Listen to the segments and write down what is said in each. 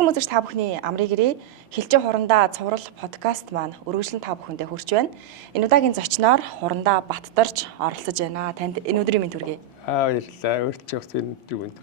Бэлтгэн үзэгч та бүхний амрыг ирээ. Хилжээ хурандаа цуврал подкаст маань өргөжлөн та бүхэндээ хүрч байна. Энэ удаагийн зочноор хурандаа Баттарч оролцож байна. Танд энэ өдрийн мэнд хүргэе. Баярлалаа. Өөрчлөлт энэ өдрийн мэнд.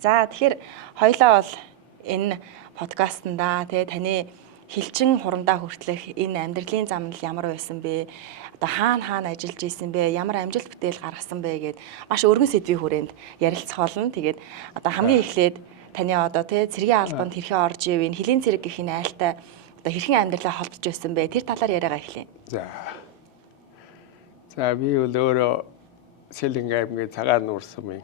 За тэгэхээр хоёлаа бол энэ подкастнда таны хилчин хурандаа хүртлэх энэ амьдралын зам нь ямар байсан бэ? Одоо хаана ажиллаж исэн бэ? Ямар амжилт бүтээл гаргасан бэ гэд маш өргөн сэдвийн хүрээнд ярилцах болно. Тэгээд одоо хамгийн эхлээд таны одоо цэргийн албанд хэрхэн орж ив, энэ хилийн цэрэг гэх энэ айлтай одоо хэрхэн амьдралаа холбож байсан бэ? Тэр талаар яриагаа эхлэе. За би бол өөрөө Сэлэнг аймгийн Цагаан нуур сумын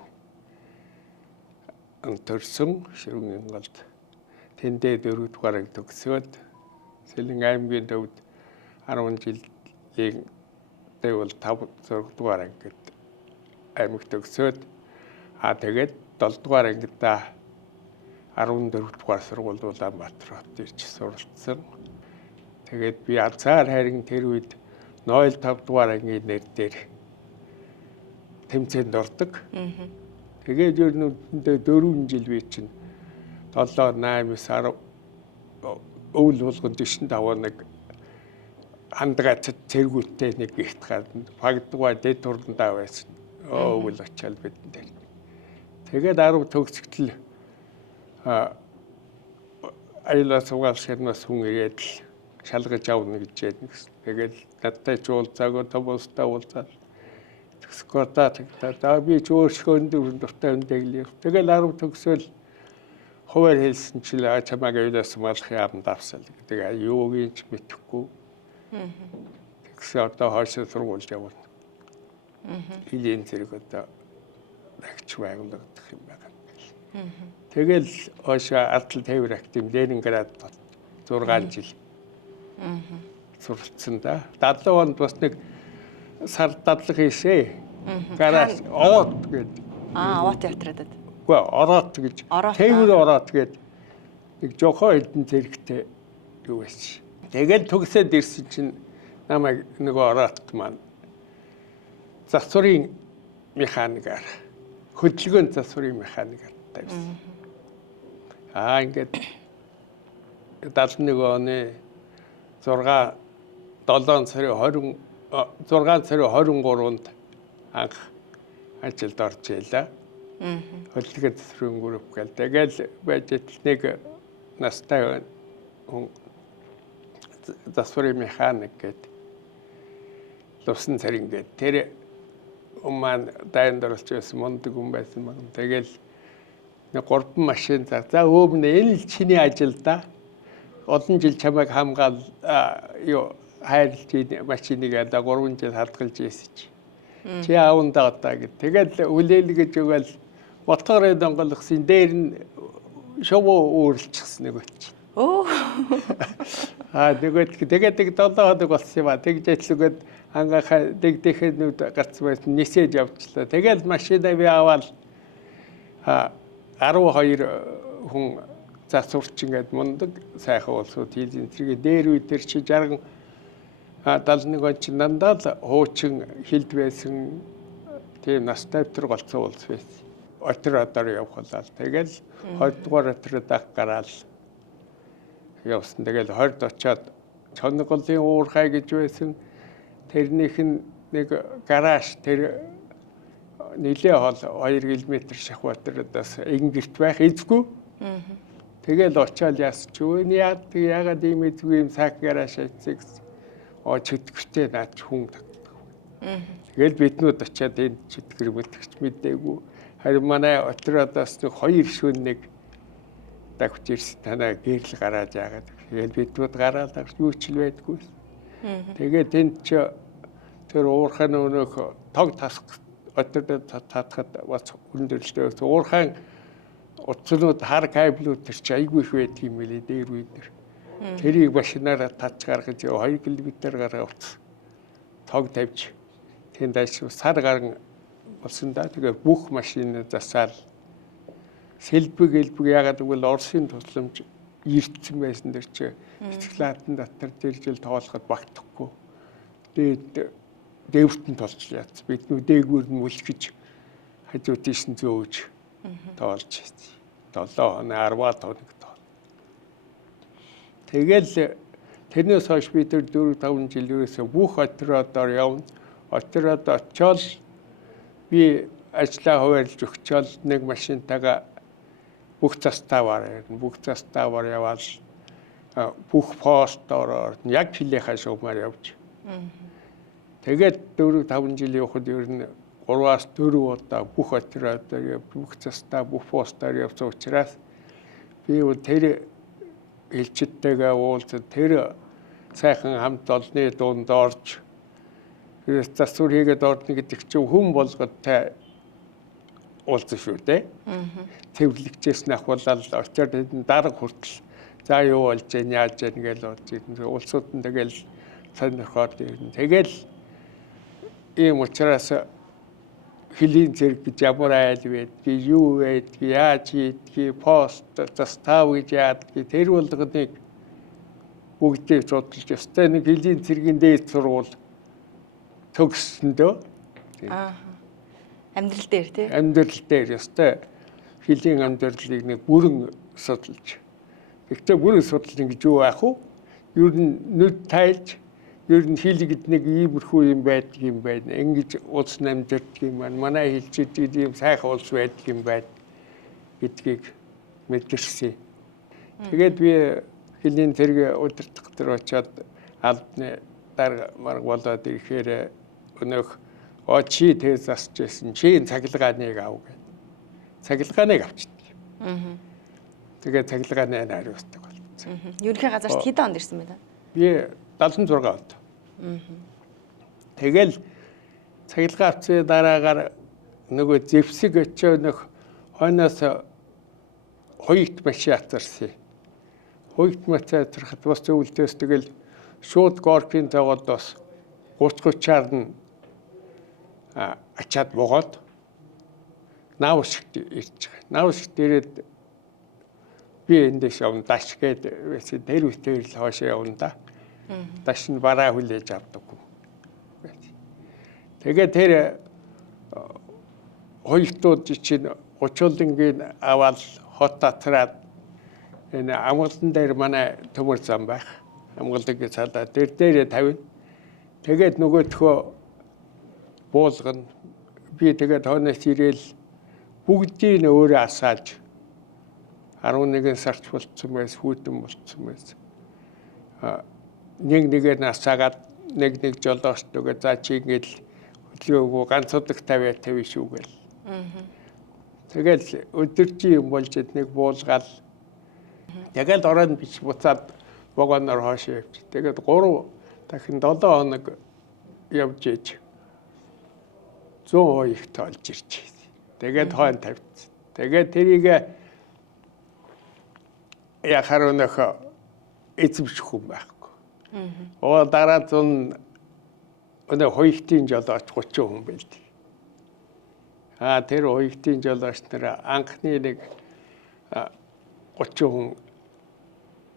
төрсөн Ширүүн Ингалд тэндээ 4 дугаарыг төгсөөд Сэлэнг аймгийн төвд 10 жилийн дэвэл 5 дугаар ангид аймаг төгсөөд тэгээд 7 дугаар ангидаа 14 дугаар сургууль Улаанбаатар хотод ирж суралцсан. Тэгээд би азар харин тэр үед 05 дугаар ангийн нэр дээр тэмцээнд ордог. Тэгээд ер нь 4 жил би чинь 7, 8, 10 өвөл болгонд 95 хандгаа цэргүүттэй нэг гихт гадна пагдугаа дэд турдандаа байсан. Өвөл очиад бидэн дээр. Тэгээд 10 төгсгөл аюулаа сугаал ширнаас хүн ирээд шалгаж авна гэж ядна гэсэн. Тэгээд надтай ч уулзаагүй томоостой уулзаад төгсгөөдаа тэгтээ би ч өөрсгөө дуртай өндөглөө. Тэгээд 10 төгсөөл хуваар хэлсэн чил чамайг аюулаас малах яамд авсал. Тэгээд юуг нь ч мэдэхгүй. Тэгсэн одоо хойшоо сургуульд явна. Хилийн зэрэг одоо агч байгуулагдах юм байна. Тэгэл хойшоо Ардал тээвэр актив Ленинград 6 жил. Суралцсан да. 70 онд бас нэг сар дадлага хийшээ. Гараж Овоот гэдэг. Овоот театраад. Үгүй Ороот гэж. Тээвэр Ороот гэдэг нэг жохоо хэдэн зэрэгтэй юу байсан. Тэгэл төгсөөд ирсэн чинь намайг нөгөө Ороот маань засварын механикаар хөдөлгөөн засварын механикаар тавьсан. Ингээд 71 оны 7 сарын 23-нд анх ажилд орж ийлээ. Хөдөлгөөн засварын групп гэл. Тэгэл байж нэг настай хүн засварын механик гэдэг Лувсан царин гэдэг тэр маань дайнд оролж байсан мундаг хүн байсан баг. Тэгэл нэг 3 машин за өөмнө энэ л чиний ажил да. Олон жил чамайг хамгаал хайрлж машиныг одоо 3 жил хадгалж ийсэн чи. Чи аавндаа одоо гэд. Тэгэл үлээлгэж өгөөл моторыг донголгосон дээр нь шовоо өөрлөчихсөн нэг өч. Тэгээд 7 хоног болсон юм а. Тэгж ажиллагад ангахаа дэгдэхэд гарц байсан нисэж явчлаа. Тэгэл машинаа би аваад 12 хүн засварч ингээд мундаг сайхан улсууд хийлийн зэрэг дээр үе төр чи 60 71 он чи дандаа л хуучин хилд байсан тийм настай төр голцсон улс байсан. Отродоор явхалаа. Тэгэл 20 дугаар отродоо гараал явсан. Тэгэл 20-д очиод Чонголын уурхай гэж байсан. Тэрнийх нь нэг гараж тэр нилээ хол 2 км Шахбаатараас Ингэрт байх эзгүй. Тэгэл очиод яасч өөний яагаад ийм эзгүй юм сак гараж хийцэг чөтгөртэй наад хүн татдаг. Тэгэл биднүүд очиод энэ чөтгөр мөтгч мэдээгүй. Харин манай отродоос 2 шөнө нэг давж ирсэн танаа гэрэл гараад яагаад. Тэгэл биднүүд гараад юу ч л байдгүй. Тэгээд энд ч тэр уурхайн өнөөх тог тасах отродод татахад бас өндөрлөлтөө уурхайн утаснууд хар кабелүүд тэр чи айгүй их байдаг юм билээ дээр үед. Тэрийг машинаараа татж гаргаж 2 км гаргав. Тог тавьж тэнд ажил сар гарan болсон да. Тэгээ бүх машин засаал сэлбэг ягаад гэвэл Оросын тусламж ирдсэн байсан дэр чи бицикладын дотор жил тоолоход багтахгүй. Тэгээд дээвэртэн толж яац. Бид нүдээгүүр нь мүлгэж хажуу тийш нь зөөж тоолж. 7 хоног 10 хоног тоо. Тэгэл тэрнээс хойш би тэр 4-5 жил ерөөсөө бүх отродоор явна. Отрод очиод би ажлаа хуваарлж өгчөөл нэг машинтайгаа бүх заставаар явна. Бүх заставаар яваад бүх постоор яг хилийнхаа шугамаар явж. Тэгээд 4-5 жил явахад ер нь 3-4 удаа бүх отродоор бүх застав бүх постоор явсан учраас би тэр элчидтэйгээ уулзаад тэр сайхан хамт олонны дунд орж засвар хийгээд орно гэдэг чинь хүн болготой уулзсан шүү дээ. Цэвэрлэгчээс нахвалал очиод дарга хүртэл за юу болж байна яаж байна гэж орж ирнэ. Улсууд нь тэгэл сонирхоод ирнэ. Тэгэл ийм учраас хөлийн зэрэг гэж ямар айл байдгийг, юу байдгийг, яаж хийдгийг, пост, застав гэж яадгийг тэр болгоныг бүгдийг судалж өстэй нэг хөлийн зэргийн дээд сургууль төгссөндөө. Амьдрал дээр тий. Амьдрал дээр өстэй хөлийн амьдралыг нэг бүрэн судалж. Гэхдээ бүрэн судалж ингэж юу аах вэ? Ер нь нүд тайлж ер нь хэлэгэд нэг иймэрхүү юм байдаг юм байна. Ингэж улс намжирдаг юм байна. Манай хэлчихэд ийм сайхан улс байдаг юм байна гэдгийг мэдэрсэн. Тэгээд би хөлийн зэрэг удирдах дээр очиод албаны дарга марга болоод ирэхээр өнөөх чи тэр засч байсан чи цахилгааныг ав гэв. Цахилгааныг авчихдээ. Тэгээд цахилгааны хариуцдаг болсон. Ерөнхий газарт хэдэн онд ирсэн бэ? Би 76 онд. Тэгэл цахилгаан авцны дараагаар нөгөө зэвсэг очоо нөх хойноос хоёрт машин атарсан. Хоёрт машин атархад бас зөвлөлтөөс тэгэл шууд горкийн зоогоодоос 30-30-аар нь ачаад богоод наавшигт ирж байгаа. Наавшигт ирээд би эндээс явна даш гээд байсан. Тэр үедээ л хоошоо явна да. Даш нь бараа хүлээж авдаг. Тэгээд тэр хоёртууд чинь 30-ынгийн аваад хот татраад энэ амгалан дээр манай төмөр зам байх. Амгалыг цаалаа тэр дээрээ тавина. Тэгээд нөгөөдхөө буулгана. Би тэгээд хойноос ирээл бүгдийг өөрөө асааж 11 сард болцсон байс, хүйтэн болцсон байс. Нэг-нэгээр насаагаад нэг жолооч тэгээ за чи ингээл хөдөлгөөгөө ганц удаг тавиа шүү гэл. Тэгэл өдөржин юм болж нэг буулгаал. Тэгэл ороод бич буцаад вагоноор хоошоо явж. Тэгээд 3 дахин 7 хоног явж ээж 100% их тоолж ирж. Тэгээд хойно тавьчихсан. Тэгээд тэрийг яхаар өнөөх эзэмших хүн байхгүй. Дараа 100 өнөө хоёртын жолооч 30 хүн байлдээ. Тэр хоёртын жолооч нар анхны нэг 30 хүн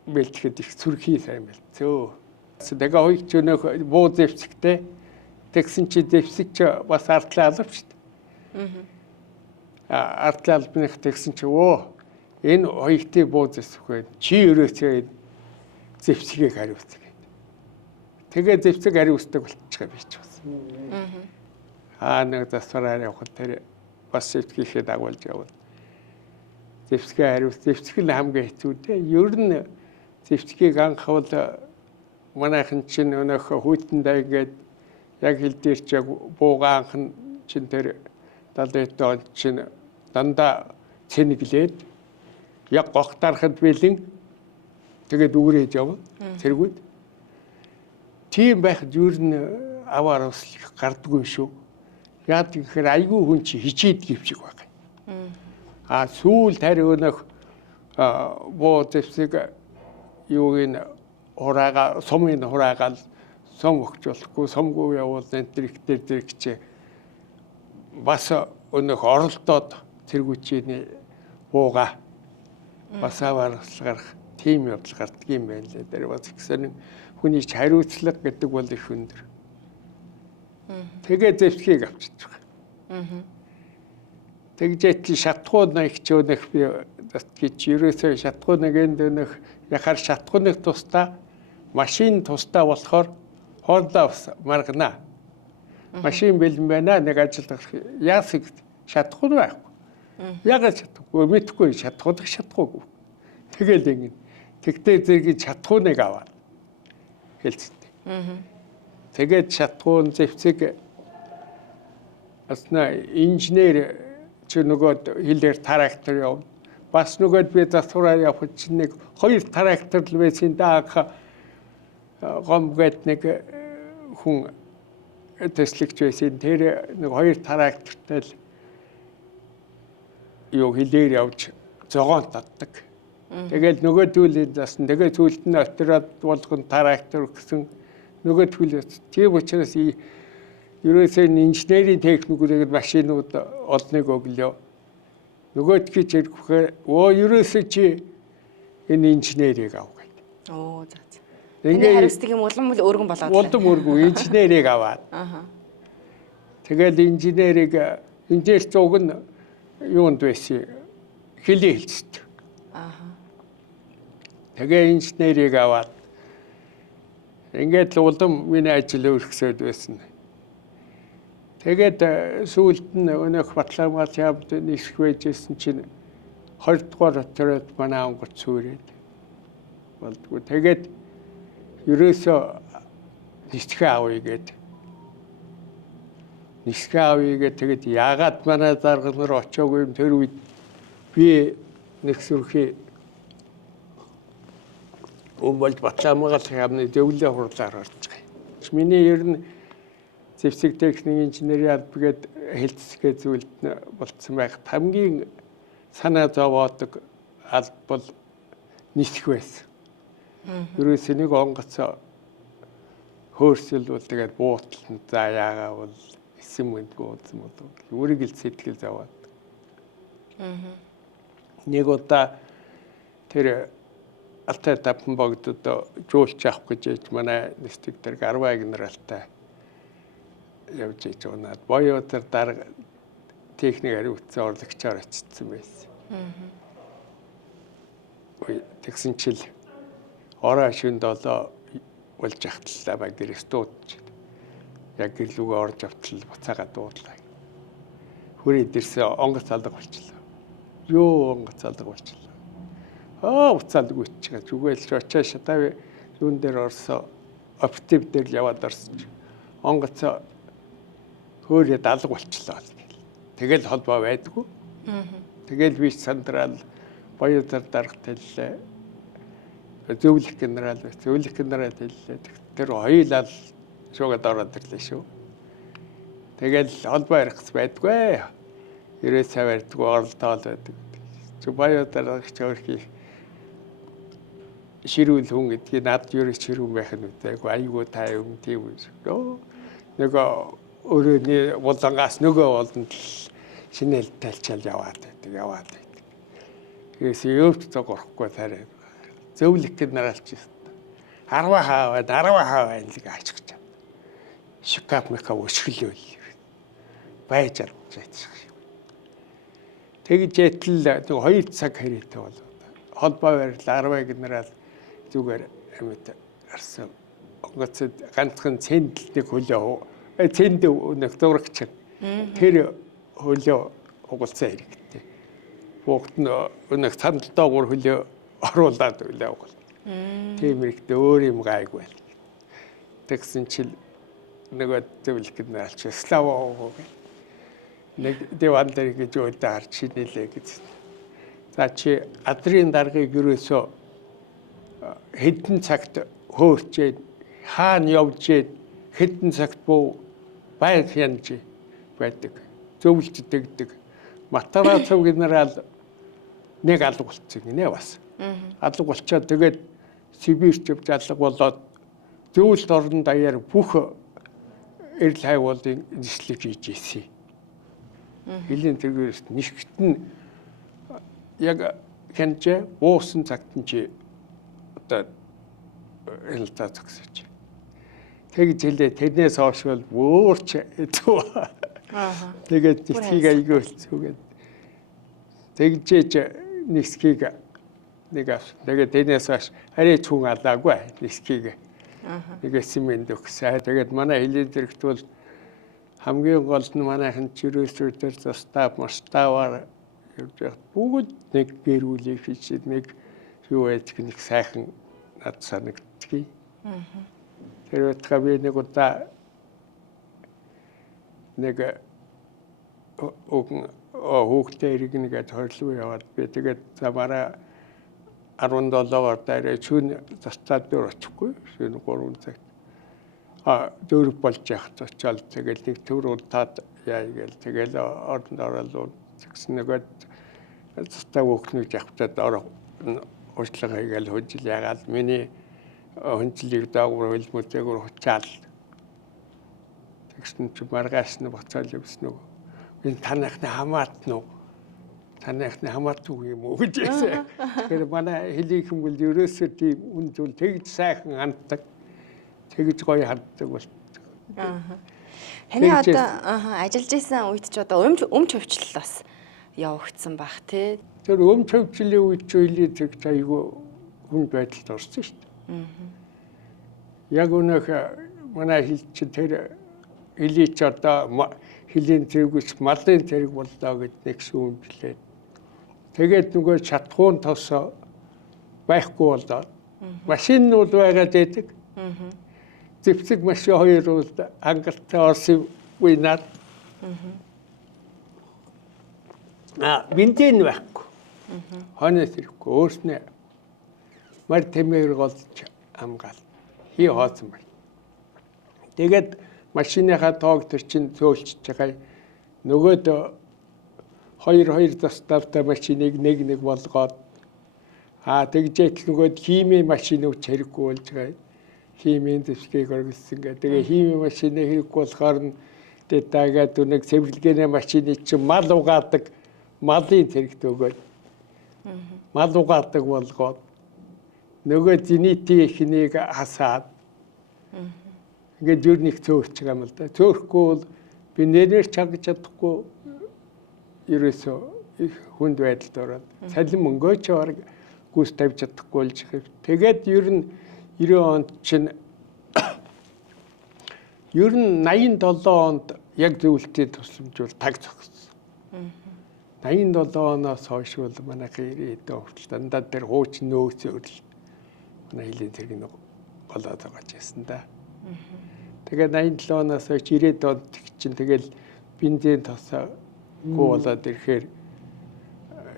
бэлтгэхэд их зүрхий сайн бэлцөө. Тэгээ хоёрч өнөөх буу зэвсэгтэй тэгсэн чи зэвсэг ч бас артлаа алавч. Артлаа албаных тэгсэн чи энэ хоёртын буу зэвсэг байна. Чи өрөөцөө зэвсгийг хариуцдаг. Тэгээ зэвсэг хариуцдаг болчихгоо би ч бас. Нэг засвараар явахад тэр бас зэвсгийнхээ дагуулж явна. Зэвсгээ хариуц зэвсэг нь хамгийн хэцүү дээ. Ер нь зэвсгийг анхавал манайхан чинь өнөөх хүйтэндээ ингээд яг хил дээр ч яг бууга анхан чинь тэр 70 онд чинь дандаа цэнэглээд яг гогтарахад бэлэн тэгээд үгрээд явна. Тэргүүд тийм байхад юу н аваар ус гардгүй шүү. Яад гэхээр айгүй хүн чи хичээд гівчиг байгаа. Сүүл тарь өнөх боо зэвсэг юугийн хураага сумын хураагаал сум өгч болохгүй сумгүй явуул энтриктэй зэрэгч бас өнөх оролдоод тэргүүчийн бууга бас аваар ус гарах тийм явдал гардаг юм байна лээ. Тэр бас ихсэн хүний хариуцлага гэдэг бол их өндөр. Тэгээ зэвсгийг авчиж байгаа. Тэгжээт шатхуу нэг ч өнөх би гэж ерөөсөө шатхуу нэгэнд нөх яхаар шатхууныг тусдаа машин тусдаа болохоор хооллоо маргана. Машин бэлэн байна нэг ажиллах яасыг шатхуу байхгүй. Ягаад шатахгүй мэдхгүй шатахгүй. Тэгэл ингэ. Тэгтээ зэрэг шатхууныг аваад хэлцдэг. Тэгээд шатхуун зэвсэг асна инженер чи нөгөө хилээр трактор явна. Бас нөгөөд би засвараа явах чинь нэг 2 трактор л байсан даах гомгээд нэг хүн төслөгч байсан. Тэр нэг 2 трактортай л юу хилээр явж зогоон татдаг. Тэгэл нөгөө зүйлийг засан. Тэгээ зүйлд нь отроод болгон трактор гэсэн нөгөө зүйлээс тийм учраас ерөөсөө инженерийн техникүүдийг машинууд олныг өглөө. Нөгөөдгий зэрэгвэхээр ерөөсөө чи энэ инженерийг ав гэдэг. Оо за. Ингээ хариуцдаг юм улам өргөн болоод. Улам өргөн инженерийг аваад. Тэгэл инженер зуг нь юунд байсан? Хилээ хэлцдэг. Тэгээ инженерийг аваад ингээд л улам миний ажил өргөсөд байсан. Тэгээд сүүлд нь өнөөх Батлангаас явд нисэх байжсэн чинь 20 дугаар отроод манай онгоц сүрээд болдгоо. Тэгээд ерөөсөө нисэх авъя гээд тэгээд яагаад манай дарга нар очоогүй юм тэр үед би нэг сүрхий өмбөл Батлангаас явны зөвлөлөө хурлаар орж байгаа. Миний ер нь зэвсэг техник инженерийн албагээд хэлцгээ зүйлд нь болцсон байхад хамгийн санаа зовоодог алба бол нисэх байсан. Ерөөсөө нэг онгоц хөөрсөл бол тэгээд буутална. За яагаа бол эсэм мэдгүй уулзсан болов. Өөрийг л сэтгэл зовоод. Нэг удаа тэр алтай тавхан богдод жуулч авах гэж манай нэстэг дээр гарваа генералтай явж иж унаад боёотар дарга техник хариуцсан орлогчоор очсон байсан. Тэгсэн чил ороо шүнд олоо болж ахтлаа ба гэрээс дуудчих. Яг гэрлүүгээ орж автлаа буцаага дуудлаа. Хүрээд ирсэн онгоц алга болчихлоо. Юу онгоц алга болчихлоо. Уцаалдаг үтчихэж үгээл очоо шатав юун дээр орсоо оптив дээр л яваад орсон. Онгоц хөөрөөд алга болчихлоо. Тэгэл холбоо байдгүй. Тэгэл би сандрал боёотар даргатай л зөвлөх генерал хэллээ. Тэр хоёулаа шуугаад ороод ирлээ шүү. Тэгэл холбоо ярихс байдгүй. 90 сая байдгүй оролдоол байдаг. Чи боёотар даргач өөрхий ширүүл хүн гэдгийг над ерөөс ширүүн байх нь үтэйг айгуу таа юм тийм үү. Нөгөө өөрөө булангаас нөгөө болонд шинэл тайлчаал яваад байдаг. Тэгээс өвч зогорохгүй тарай. Зөвлөх генералч юм. 10 хаа байна л ачиж. Шикап мэка өшгөлөө. Байж арчаачих. Тэгж яатал нэг 2 цаг хэрэг бол холбоо барил 10 генерал зүгээр амьд арсан. Онгоцод ганцхан цэндэлтийг хөлөө цэнд нэг дурагч. Тэр хөлөө угалцаа хэрэгтэй. Бүгд нэг сандалтаагаар хөлөө оруулаад үлээ угал. Тийм хэрэгтэй өөр юм гайгүй байл. Тэгсэн чил нөгөө зөвлөх генералч Славоо нэг диван дээр гэж өөдөө харж шинэлээ гэж. За чи адрын даргыг ерөөсөө хэдэн цагт хөөрчээд хаана явжээд хэдэн цагт буу байг янж байдаг. Зөвлөж дэгдэг. Матарацов генерал нэг алга болчихсон гинэ бас. Алга болчоод тэгээд Сибирьч явж алга болоод зөвлөлт орон даяар бүх эрэл хайвуулын нислэг хийж ийсэн. Хэлийн тэргээрс нишгт нь яг хэнчээ уусан цагт нь чи одоо хэлцээ зогсож. Тэгж хэлээ тэрнээс хойш бол өөрч тэгээд нисхийг айгүй хэлцүүгээд тэгжээж нисхийг нэг авсан. Тэгээд энэс хойш арай чүн алаагүй нисхийг. Нэг эсэмэнд өгсөн. Тэгээд манай хилийн зэрэгт бол хамгийн гол нь манайхан чирээсүүд төр застав маставаар бүгд нэг гэрүүлээ хийж нэг юу яадаг нэг сайхан над санагдчих. Тэр утга би нэг удаа нэг хүүхдээ иргэнэгээд хорлоо яваад би тэгээд замаараа 17-оор дээрээ шүн застаад дөр очихгүй шүн 3 цагт дөр болж яхад очоод тэгэл нэг төр удаад яа гээл тэгэл ордонд ороод тэгсэн нэгэд застаа өөхнүүд явхтаад уучлага хийгээл хөнжил ягаал миний хөнжлийг даавар хөлмөтэйгөр хуцаал тэгсэн чи маргааш нь буцаал явсан уу энэ танахны хамаатна уу танахны хамаатгүй юм уу гэж хэлсэн. Тэгэхээр манай хэлийг юм бол ерөөсөө тийм үн зүйл тэгж сайхан ханддаг тэгж гоё ханддаг бол. Таны одоо ажиллаж исэн үед ч одоо өмч хөвчлөл бас явагдсан бах тий. Тэр өмч хөвчлийн үед ч үеийн тэгж айгүй хүн байдалд орсон шүү дээ. Яг өнөөх манай хэл чи тэр хэлий ч одоо хэлийн зэрэгс малын зэрэг боллоо гэд нэг шүүмжлээ. Тэгээд нөгөө чатхуун тосоо байхгүй болоо. Машин нь бол байгаад байдаг. Зэвсэг машин хоёр бол хангалттай орсон уйнаад. Бензин байхгүй. Хонос ирэхгүй өөрснөө мар тэмээр голж амгаал. Хий хоосон бай. Тэгээд машиныхаа тоог тэр чин зөөлчж байгаа. Нөгөөд хоёр заставтай машиныг нэг болгоод тэгжээтэл нөгөөд химийн машиныг хэрэггүй болж байгаа. Химийн дэвсгийг оргилсан гэдэг. Тэгээ химийн машины хэрэггүй болохоор нь дэдагаад нэг цэвэрлэгээний машины чинь мал угаадаг малын зэрэгт өгөөд мал угаадаг болгоод нөгөө зинитийн эхнийг хасаад ингээд юу нэг цөөрч байгаа юм л да. Цөөрөхгүй бол би нэрээр чагж чадахгүй ерөөсөө их хүнд байдалд ороод салин мөнгөө ч орог гүйс тавьж чадахгүй болж байгаа. Тэгээд ер нь 90 онд чинь ер нь 87 онд яг зөвлөлтийн тусламжуул таг зогссон. 87 оноос хойш бол манайхын 90 эдэн хүртэл дандаа тэр хууч нөөцөөр л манай хилийн зэрэг нэг голоод байгаа ч гэсэн да. Тэгээд 87 оноос хойш 90 онд чинь тэгэл бензин тосоогүй болоод ирэхээр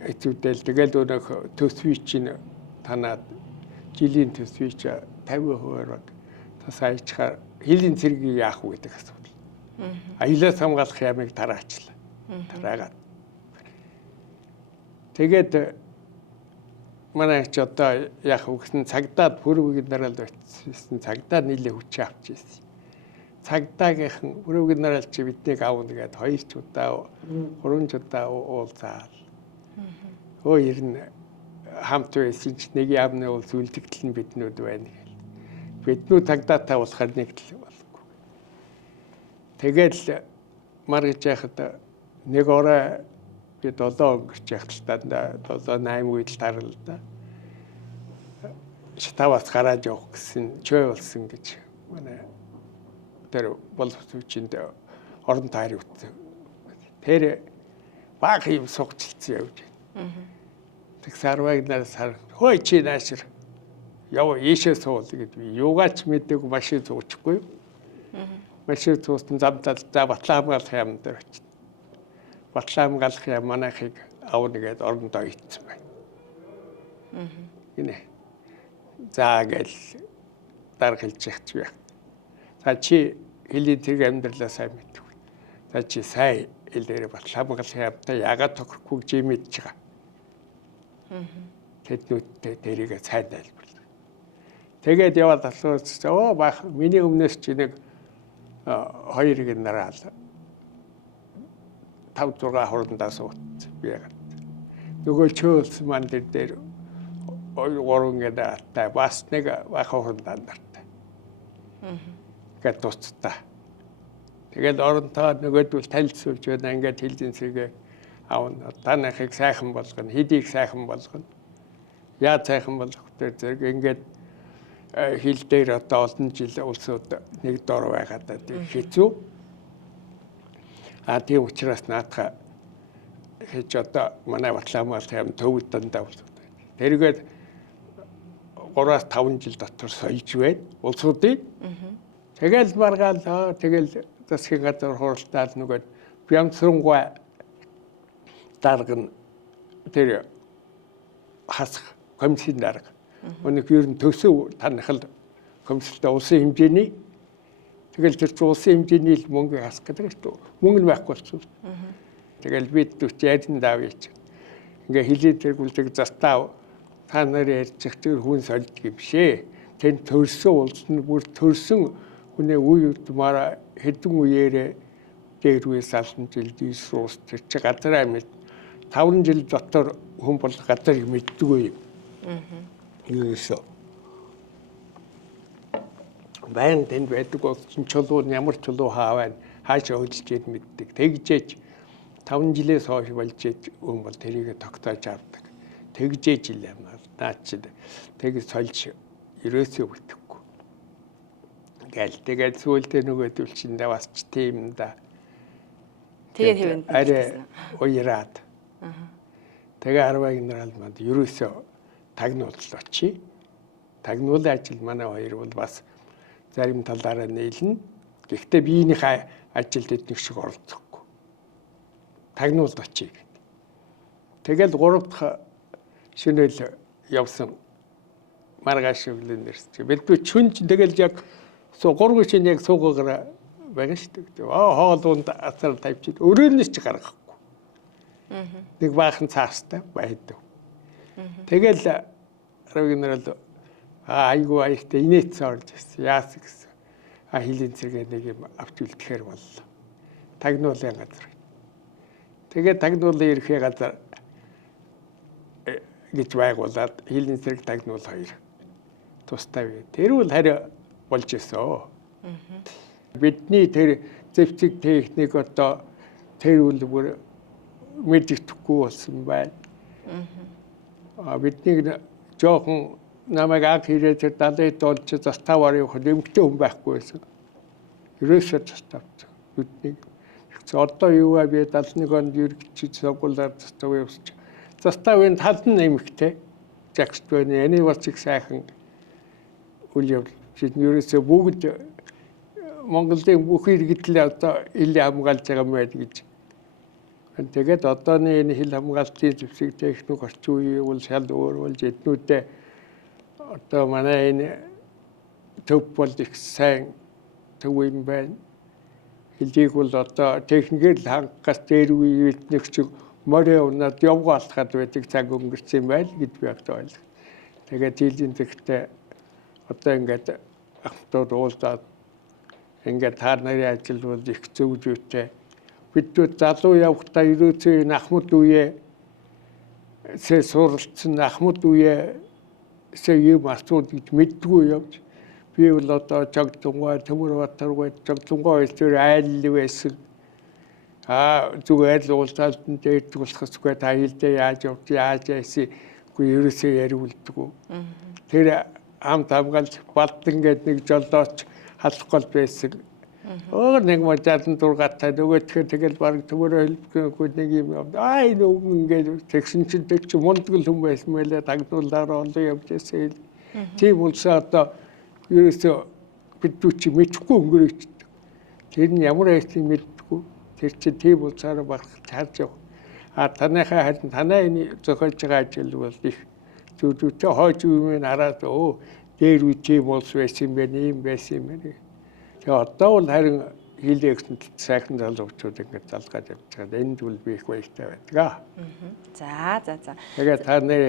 эцүүдэл тэгэл өнөөх төсвий чинь танаад жилийн төсвий ч 50% баг тас айчаар хилийн зэргийг яах вэ гэдэг асуудал. Аялаас хамгаалах ямыг тараачлаа. Тараагаад. Тэгээд манай ч одоо яах вэ гэсэн цагдаад бүрвийг нараал очсон цагдаа нийлээ хүч авч ирсэн. Цагдаагийнхан бүрвийг нараал чи биднийг аавна гэдэг 2 ч удаа 3 ч удаа уулзаал. Өөр нь хамт байсан ч нэг яамны уул зүйлдэгдэл нь биднүүд байна гэл. Биднүүд цагдаатай болоход нэг л болохгүй. Тэгэл маргаж яхад нэг орой би 7 өнгөрч яхалтаа 7-8 үед л тарал да. Шатаваас гараад явах гэсэн чой болсон гэж манай тэр боловсруучинд орон тайрын үтсэн. Тэр баг юм сугчлцсан явж байна. Тэг сарваг нараас хар хой чи наашир яв ийшээ суул гэд би юугаач мэдээгүй машин зуучихгүй. Машин зуусан замтал за батлан хамгаалах юм дээр очив. Батлан хамгаалах юм манайхыг авна гэд орондоо ицсэн байна. Гинэ. За гэл дарга хэлж яхаж байх. За чи хэлийн тэрэг амьдралаа сайн мэдв. За чи сайн хэлээр батлан хамгаалах юмтай ягаад тохирохгүй гэж мэдж байгаа. Тэднүүдтэй тэрийг сайн тайлбарлаа. Тэгээд яваад асууж баах миний өмнөөс чи нэг хоёрыг нараал 5-6 хурдандаа сууд би ягаад. Нөгөө чөөлсөн ман дээр 3 гэдээ бас нэг баах хурдандаа нартай. Гэт туцтай. Тэгээд оронтой нөгөөдөл танилцуулж байна ингээд хэлзэн сэргээ аавна танахыг сайхан болгоно, хэдийг сайхан болгоно. Яаж сайхан болгох вэ? Зэрэг ингээд хил дээр одоо олон жил улсууд нэг дор байгаад хэцүү. Тийм учраас наадах хийж одоо манай Батламаас юм төвд дандаа улсууд. Тэргээд 3-5 жил дотор сольж байна улсуудыг. Тэгэл маргаал тэгэл засгийн газар хуралдаал нөгөө Бямцрангуй дарга нь тэр хасах комиссийн дарга. Өнөөх ер нь төсөв танахал комисстэй улсын хэмжээний тэгэл тэр улсын хэмжээний л мөнгө хасах гэдэг шүү. Мөнгө нь байхгүй болсон. Тэгэл бид түчээд давж. Ингээ хилийн тэргүүлдэг застав та нарын ярьчих тэр хүн сольдг юм шээ. Тэн төрсөн улс нь бүр төрсөн хүнээ үе удмаараа хэдэн үеэрээ дээрвээ салсан жил дийс уус тэр чи газар амьд 5 жил дотор хүн бол газарыг мэддэггүй юм. Юусоо. Баян тэнд байдаг болсон чулуу ямар чулуу хааваа хаашаа хөдөлж ид мэддэг. Тэгжээч 5 жилээс хойш болж хүн бол тэрийг тогтоож авдаг. Тэгжээж л юм аа. Наачид тэгж сольж ерөөсөө бүтэхгүй. Тэгээд сүүлдээ нөгөөдөл чинь бас ч тийм да. Тэгээд хэвэн. Арай уяраад. Тэгээ 10 генерал манд ерөөсөө тагнуулал очие. Тагнуулын ажил манай хоёр бол бас зарим талаараа нийлнэ. Гэхдээ биенийхээ ажилд эднэг шиг оролцохгүй. Тагнуулд очие. Тэгэл 3 дахь шинэл явсан маргааш өглөө нэрч. Бидгүй чүнж тэгэл яг 3 шин яг суугаар байгаа шүү дээ. Хоолунд асар тавьчих. Өрөөнөөс ч гаргахгүй. Нэг баахан цаастай байдаг. Тэгэл генерал айгуу аягтай инээц орж ирсэн. Яас гэсэн. Хилийн цэгээ нэг юм авч үлдэхээр боллоо. Тагнуулын газар. Тэгээд тагнуулын ерхий газар гэж байгуулад хилийн цэрэг тагнуул 2 тустай бай. Тэр бол харин болж ирсэн. Бидний тэр зэвсэг техник одоо тэр үлбэр мэддэхгүй болсон байна. Бидний жоохон намайг аг хэрэг тэр далайд болж заставаар явах нэмэгтэй хүн байхгүй байсан. Ерөөсөө заставч. Бидний одоо юу вэ? Би 71 онд ерөнхий сургуулиар застав явуулчих. Заставын талд нь нэмэгтэй. Жагсд байна. Энэ бас их сайхан үйл явдал. Ерөөсөө бүгд Монголын бүх иргэдэл одоо хил хамгаалж байгаа юм байна гэж. Тэгээд одооны энэ хил хамгаалтын зэвсэг техник орчин үеийн бол шал өөр болж эднүүдээ одоо манай энэ төв бол их сайн төв юм байна. Хилийг бол одоо техникээр л хангахаас дээр үед нэг чиг морь унаад явгаалахад байдаг цаг өнгөрсөн байл гэж би одоо ойлгоо. Тэгээд хилийн зэгтээ одоо ингээд ахтууд уулзаад ингээд та нарын ажил бол их зөв зүйтэй. Бид залуу явахдаа ерөөсөө энэ ахмад үеэ суралцсан ахмад үеэ юм асууд гэж мэддгүй явж. Би бол одоо Жогдонгой, Төмөрбатаргой, Жогдонгой өстөр айл байсан. Зүгээр л уулзаад дээр тулахсгүй та хилдээ яаж явж яаж яасан үгүй ерөөсөө яриулдаггүй. Тэр хамт хамгаалж Балдан гэдэг нэг жолооч халах гол байсан. Нэг 66 та нөгөөдхөө тэгэл баг төмөрөө хэлбэхгүй нэг юм явд. Нүг ингээд тэгсэн чинь тэг чи мундгал хүн байсан мэлээ тагнуулаараа олон явж байсан. Тийм улсаа одоо ерөөсөө бид чи мэдхгүй өнгөрөөч. Тэр нь ямар айцыг мэдхгүй. Тэр чи тийм улсаараа баг харж яв. Таныхаа харин танаа энэ зохиолж байгаа ажил бол их зүудтэй хойж юм хараад дээр үе тийм улс байсан юм байна, ийм байсан юм байна. Тэгээ одоо бол харин хилээгсэн сайхан залуучууд ингээд залгаад явж байгаа. Энд бол би их баяртай байдаг. За. Тэгээ та нэр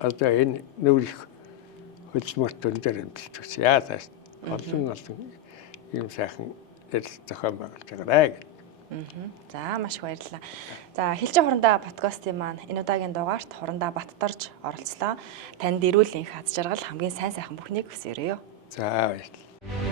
одоо энэ нүүр их хөдөлмөртөн дээр хэмжилж байна. Яа цааш олон ийм сайхан зохион байгуулж байгаа гэх. За маш их баярлалаа. За Хэлжин хурандаа подкастын маань энэ удаагийн дугаарт хурандаа Баттарж оролцлоо. Танд эрүүл энх аз жаргал хамгийн сайн сайхан бүхнийг хүсээрээ. За баярлалаа.